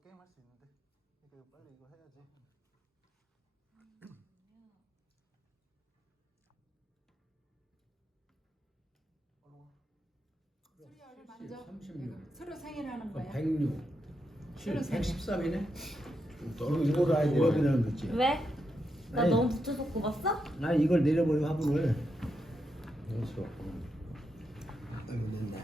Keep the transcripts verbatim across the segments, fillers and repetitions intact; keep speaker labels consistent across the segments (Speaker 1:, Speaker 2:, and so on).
Speaker 1: 게임 할 수 있는데. 그러니까 이거 빨리 이거 해야지.
Speaker 2: 서로 생일하는 거야.
Speaker 3: 백육,
Speaker 2: 서로 생일.
Speaker 3: 백십삼이네. 또 이거를 아예 내려버리는 거지.
Speaker 4: 왜? 나
Speaker 3: 아니.
Speaker 4: 너무 붙여서 꼽았어?
Speaker 3: 나 이걸 내려버려 화분을. 여기서. 아이고 된다.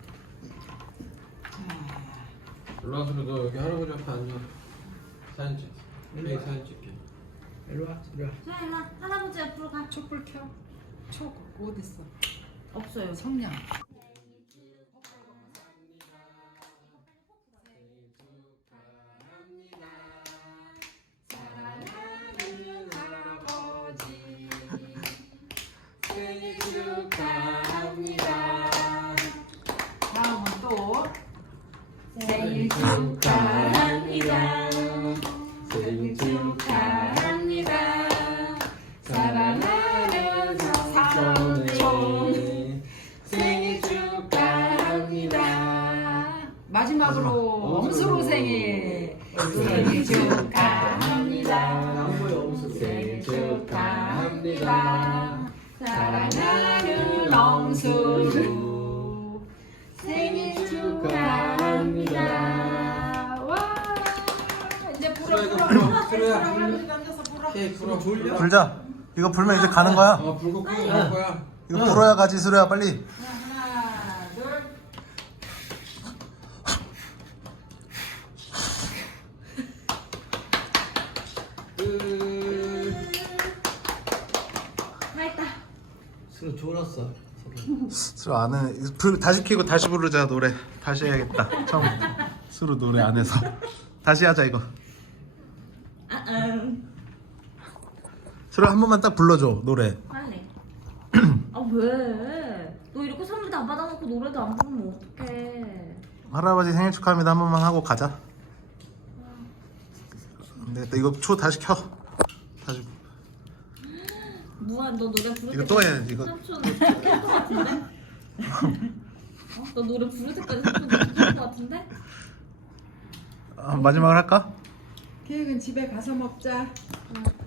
Speaker 5: 올라와서 너 여기 할아버지 앞에 앉아. 사진 찍. 매일 사진 찍게.
Speaker 3: 이리 와, 이리 와.
Speaker 4: 수아일라 할아버지 옆으로 가.
Speaker 2: 촛불 켜. 초 어디 있어?
Speaker 4: 없어요.
Speaker 2: 성냥. 사랑하는 할아버지 생일 축하합니다. 다음은 또 생일 축하합니다. 생일 축하합니다. 사랑하는 삼촌 생일 축하합니다. 마지막으로 엄수로 생일 생일 축하합니다. 생일 축하합니다. 사랑하는 엄수로 생일 축하합니다. 와 이제 불어 불어
Speaker 5: 수로야,
Speaker 2: 할아버지 앉아서 불어.
Speaker 5: 케이크 불어. 졸려?
Speaker 1: 불자. 이거 불면 이제 가는 거야.
Speaker 5: 어, 불고 끄고 갈 거야.
Speaker 1: 이거 불어야 가지 수로야 빨리.
Speaker 2: 하나 둘
Speaker 5: 끝.
Speaker 4: 맛있다.
Speaker 3: 서로 졸았어. 서로.
Speaker 1: 수로 안에 불 다시 켜고 다시 부르자 노래. 다시 해야겠다. 처음 수로 노래 안 해서. 다시 하자 이거.
Speaker 4: 아, 음.
Speaker 1: 수로 한 번만 딱 불러줘 노래.
Speaker 4: 빨리. 아 왜? 너 이렇게 선물 다 받아놓고 노래도 안 부르면 어떡해?
Speaker 1: 할아버지 생일 축하합니다 한 번만 하고 가자. 근데 이거 초 다시 켜. 다시.
Speaker 4: 무한 너 노래 부를
Speaker 1: 이거 또 해, 이거.
Speaker 4: 삼촌 못할 것 같은데? 어? 너 노래 부를 때까지 삼촌 못할 것 같은데?
Speaker 1: 아, 마지막으로 할까?
Speaker 2: 케이크는 집에 가서 먹자.
Speaker 4: 응.